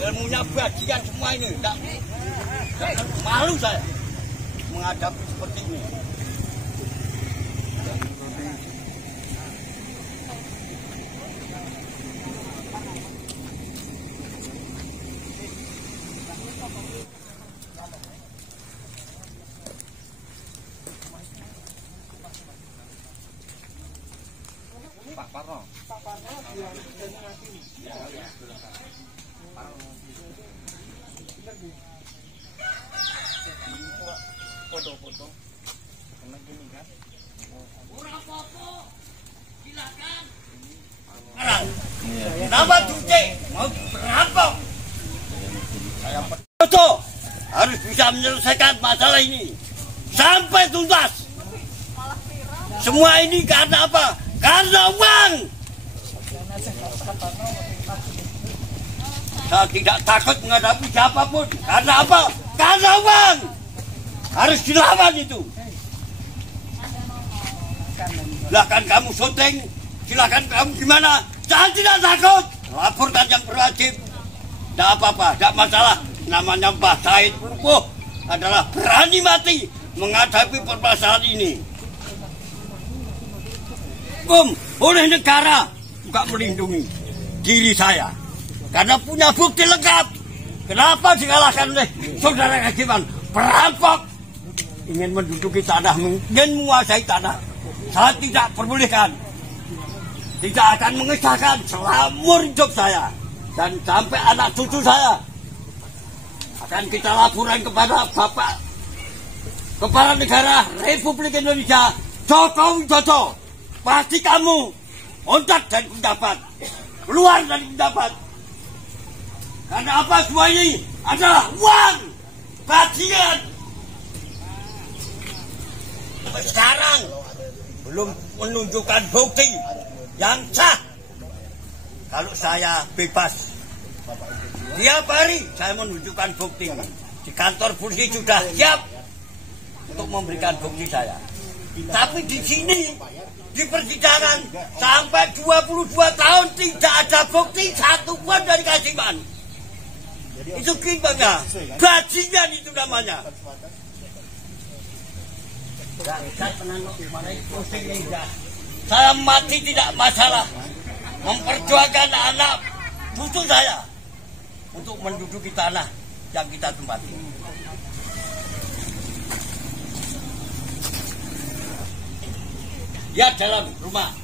Ilmunya bajingan semua ini. Tidak malu saya menghadapi seperti ini. Pak Parno. Pak Parno biar nanti. Foto-foto. Karena gini kan. Ora apa-apa. Silakan. Kenapa cuci? Mau berampok? Saya foto harus bisa menyelesaikan masalah ini sampai tuntas. Semua ini karena apa? Karena uang. Saya tidak takut menghadapi siapapun. Karena apa? Karena uang. Harus dilawan itu. Silakan kamu syuting. Silakan kamu gimana. Saya tidak takut. Laporkan yang berwajib. Tidak apa-apa, tidak masalah. Namanya Mbah Said Purpuh adalah berani mati menghadapi permasalahan ini. Oleh negara juga melindungi diri saya karena punya bukti lengkap. Kenapa dikalahkan oleh saudara Kajiman? Perampok ingin menduduki tanah, ingin menguasai tanah. Saya tidak perbolehkan, tidak akan mengesahkan selamur hidup saya dan sampai anak cucu saya. Akan kita laporan kepada Bapak Kepala Negara Republik Indonesia Joko Widodo. Pasti kamu ontak dari pendapat, keluar dari pendapat. Karena apa semua ini adalah uang, bajingan. Sekarang belum menunjukkan bukti yang sah. Kalau saya bebas, tiap hari saya menunjukkan bukti. Di kantor polisi sudah siap untuk memberikan bukti saya. Tapi di sini, di persidangan sampai 22 tahun tidak ada bukti satu pun dari Kajiman. Itu gimana? Bajingan itu namanya. Saya mati tidak masalah. Memperjuangkan anak cucu saya untuk menduduki tanah yang kita tempati. Ya, dalam rumah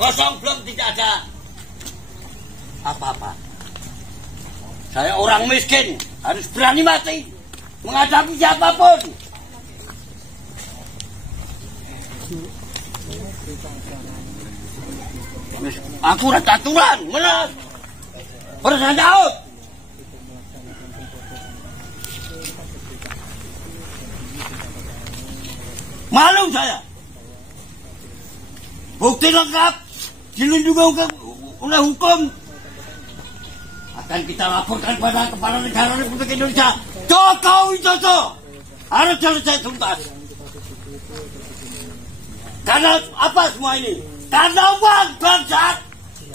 kosong belum tidak ada apa-apa. Saya orang miskin, harus berani mati menghadapi siapapun. Aturan, benar. Persen jauh. Malu saya. Bukti lengkap, dilindungi oleh hukum. Akan kita laporkan pada Kepala Negara Republik Indonesia Joko Widodo. Harus selesai tuntas. Karena apa semua ini? Karena uang, bangsat,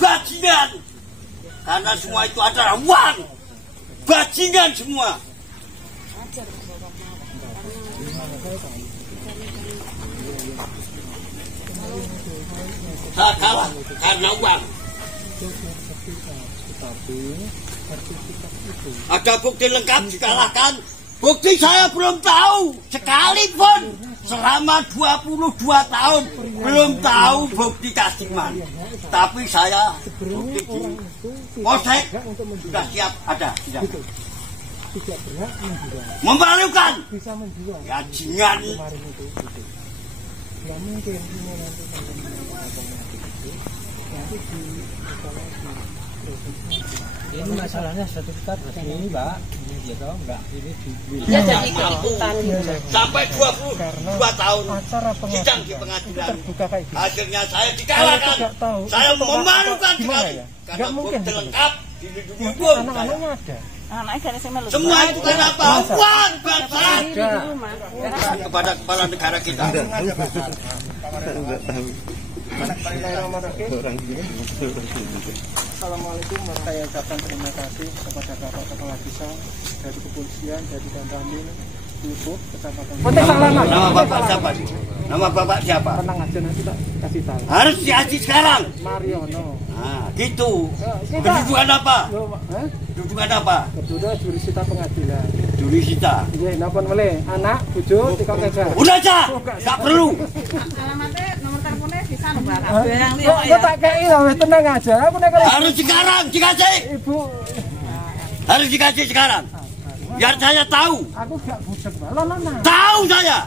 bajingan. Karena semua itu adalah uang, bajingan semua. Saya kalah karena uang. Ada bukti lengkap dikalahkan. Bukti saya belum tahu sekalipun selama 22 tahun belum tahu bukti Kajiman. Tapi saya bukti di Polsek sudah siap ada. Memalukan. Bajingan. Nggak mungkin ini nanti ini masalahnya sertifikat resmi, Mbak. Ini dia tahu enggak? Ini dia jadi ikutan sampai 22 tahun sidang di pengadilan. Akhirnya saya dikalahkan. Saya memalukan sekali. Karena bukti lengkap dilindungi hukum. Anak-anaknya ada. Semua itu kenapa? Uang, bangsat. Kepada Kepala Negara kita. Enggak tahu. Anak paling nomor Assalamualaikum. Saya ucapkan terima kasih kepada Bapak Kepala Desa dari Kepolisian, dari Dantamil, Lubuk, Kecamatan. Nama Bapak siapa? Nama Bapak siapa? Tenang aja, nanti tak kasih tahu. Harus diaji sekarang. Mariono. Nah, gitu. Kedudukan apa? Kedudukan apa? Kedudukan jurisita pengadilan. Jurisita. Iya, napa mele? Anak, bojo, tikok keja. Udah aja, tak perlu. Alamatnya nomor teleponnya bisa Mbak. Kok tak kei lah, tenang aja. Aku nek Harus sekarang dikasih. Ibu, Harus dikasih sekarang. Biar saya tahu. aku gak budek, Mbak. Lono. Tahu saya.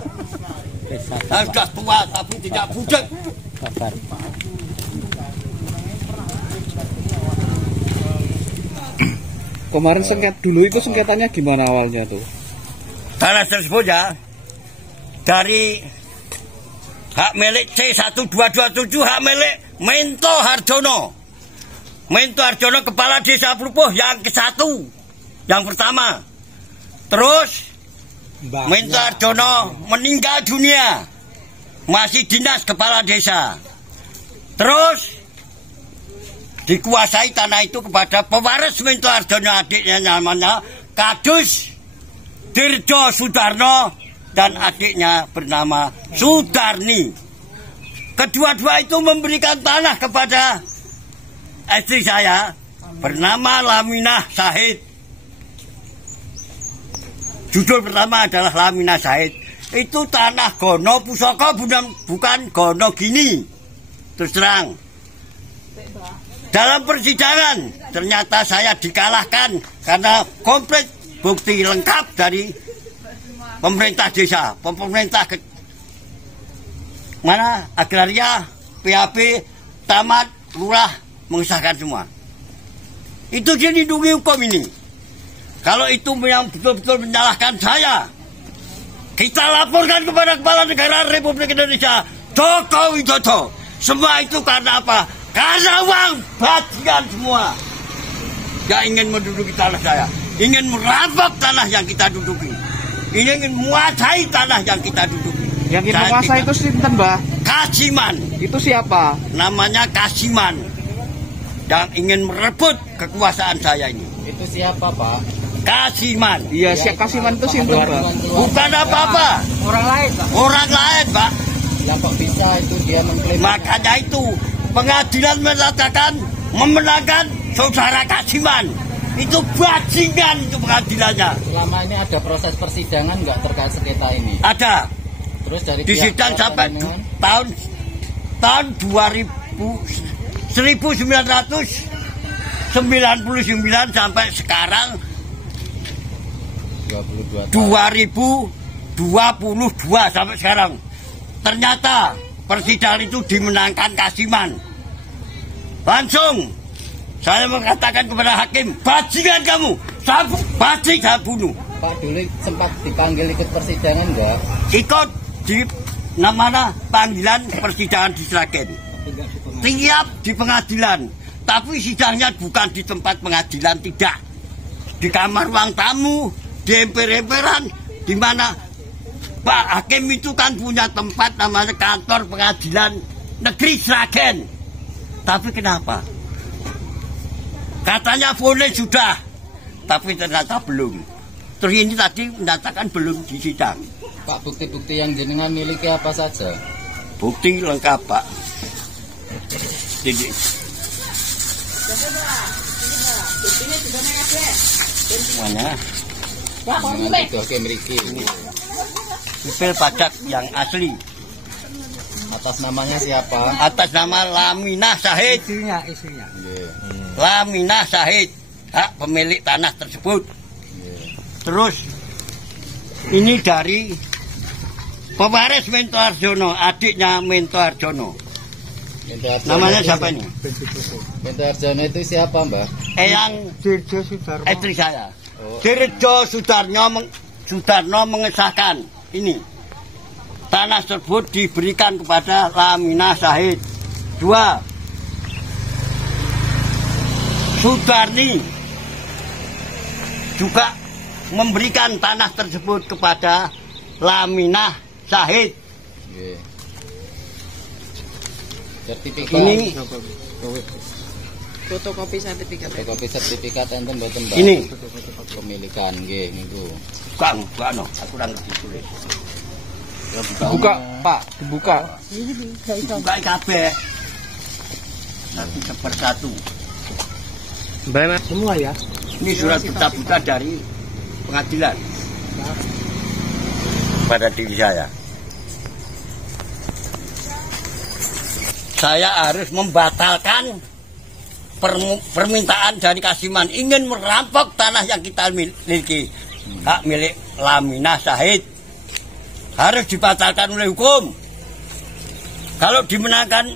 Saya sudah tua tapi tidak budek. Kemarin dulu itu sengketanya gimana awalnya tuh? Tanah tersebut ya dari hak milik C1227 hak milik Mento Harjono. Mento Harjono kepala desa Plupuh yang ke-1, yang pertama. Terus Mento Harjono meninggal dunia, masih dinas kepala desa. Terus dikuasai tanah itu kepada pewaris Mento Harjono, adiknya namanya Kadus Dirjo Sudarno dan adiknya bernama Sudarni. Kedua-dua itu memberikan tanah kepada istri saya bernama Laminah Syahid. Judul pertama adalah Laminah Syahid. Itu tanah Gono Pusoko, bukan Gono Gini. Terus terang. Dalam persidangan ternyata saya dikalahkan karena komplit bukti lengkap dari pemerintah desa, pemerintah agraria, PHP, tamat, lurah mengesahkan semua. Itu dilindungi hukum ini. Kalau itu yang betul-betul menyalahkan saya, kita laporkan kepada Kepala Negara Republik Indonesia Joko Widodo. Semua itu karena apa? Karena uang bajingan semua yang ingin menduduki tanah saya, ingin merampok tanah yang kita duduki, ingin menguasai tanah yang kita duduki. Yang ingin menguasai itu sinten, Mbak? Kasiman. Itu siapa? Namanya Kasiman. Yang ingin merebut kekuasaan saya ini. Itu siapa, Pak? Kasiman. Iya, si Kasiman itu sinten, Mbak? Bukan apa-apa. orang lain, Pak. Orang lain, Pak. Ya kok bisa itu dia mengklaim? Makanya itu pengadilan menyatakan memenangkan saudara Kasiman. Itu bajingan itu pengadilannya. Selama ini ada proses persidangan nggak terkait sengketa ini? Ada. Terus dari Di sidang sampai tahun 1999 sampai sekarang 2022 sampai sekarang. Ternyata persidangan itu dimenangkan Kasiman. Langsung saya mengatakan kepada hakim, bajingan kamu, saya bunuh. Pak, dulu sempat dipanggil ikut persidangan enggak? Ikut di mana panggilan persidangan di Sragen. Tiap di pengadilan. Tapi sidangnya bukan di tempat pengadilan, tidak. Di kamar ruang tamu, di emper-emperan, di mana Pak Hakim itu kan punya tempat namanya kantor pengadilan negeri Sragen. Tapi kenapa? Katanya vonis sudah, tapi ternyata belum. Terus ini tadi menyatakan belum di sidang. Pak, bukti-bukti yang jenengan miliki apa saja? Bukti lengkap, Pak. Jadi semuanya sipil pajak yang asli. Atas namanya siapa? Atas nama Laminah Syahid. Isinya. Laminah Syahid, hak pemilik tanah tersebut. Terus ini dari pewaris Mento Harjono, adiknya Mento Harjono. Namanya siapa ini? Mento Harjono itu siapa, Mbak? Eyang Dirjo Sudarno. Istri saya. Dirjo Sudarno mengesahkan ini. Tanah tersebut diberikan kepada Laminah Syahid. 2. Sudarni juga memberikan tanah tersebut kepada Laminah Syahid. Sertifikat. Ini Fotokopi sertifikat. Fotokopi sertifikat enten mboten, Mbak? Ini. Pemilikan nggih niku. Buka no, aku ora ngerti tulis. Ya Buka, Pak, dibuka. buka kabeh. Satu per satu. Semua ya. Ini surat berita dari pengadilan pada diri saya. Saya harus membatalkan permintaan dari Kasiman ingin merampok tanah yang kita miliki, hak milik Laminah Syahid, harus dibatalkan oleh hukum. Kalau dimenangkan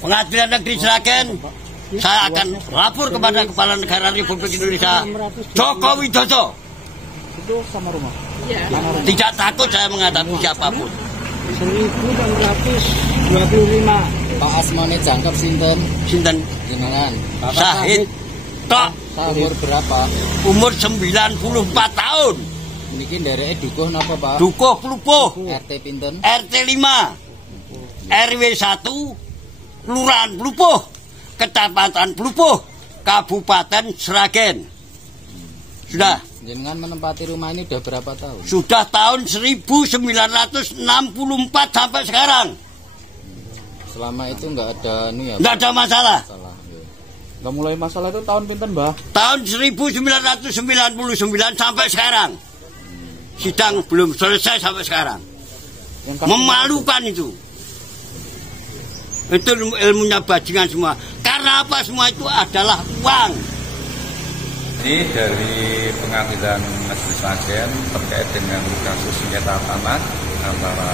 pengadilan negeri Sragen, saya akan lapor kepada Kepala Negara Republik Indonesia Joko Widodo. Itu sama rumah. Iya. Tidak takut saya menghadapi siapapun. 1625. Pak Asmane jangkep sinten? Sinten Jenengan. Syahid tok Umur berapa? umur 94 tahun. Niki ndereke dukuh napa, Pak? Dukuh Plupuh, RT pinten? RT 5, RW 1, Kelurahan Plupuh, Kecamatan Plupuh, Kabupaten Sragen. Sudah. Jenengan menempati rumah ini udah berapa tahun? Sudah tahun 1964 sampai sekarang. Selama itu nggak ada nih ya? Nggak ada masalah. Masalah. Ya. Nggak mulai masalah itu tahun pinten, Mbah? Tahun 1999 sampai sekarang. Sidang belum selesai sampai sekarang. Memalukan itu. Itu ilmunya bajingan semua. Karena apa, semua itu adalah uang. Ini dari pengadilan negeri Sragen terkait dengan kasus sengketa tanah antara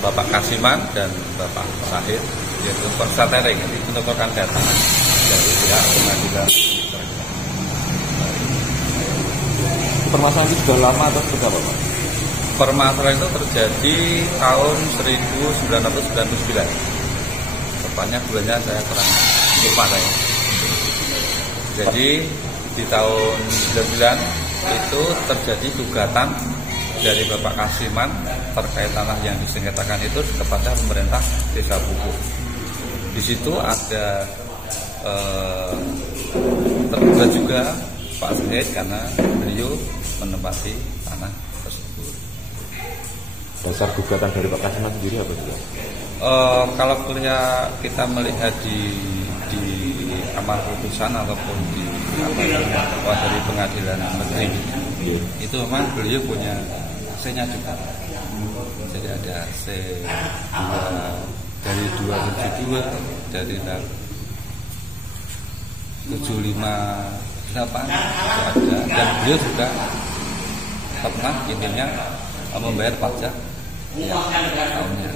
Bapak Kasiman dan Bapak Syahid, yaitu persyaratan itu merupakan data dari pihak pengadilan. Permasalahan itu sudah lama atau sudah apa, Pak? Permasalahan itu terjadi tahun 1999. Tepatnya bulannya saya kurang lupa saya. Jadi di tahun 99 itu terjadi gugatan dari Bapak Kasiman terkait tanah yang disengketakan itu kepada pemerintah Desa Plupuh. Di situ ada tergugat juga Pak Syahid karena beliau menempati tanah tersebut. Dasar gugatan dari Pak Kasiman sendiri apa juga? Kalau kita melihat di amar putusan ataupun di dari pengadilan negeri itu memang beliau punya C-nya juga. Jadi ada C2 dari 272 dari 758 itu ada, dan beliau juga pernah intinya membayar pajak ya tahunnya.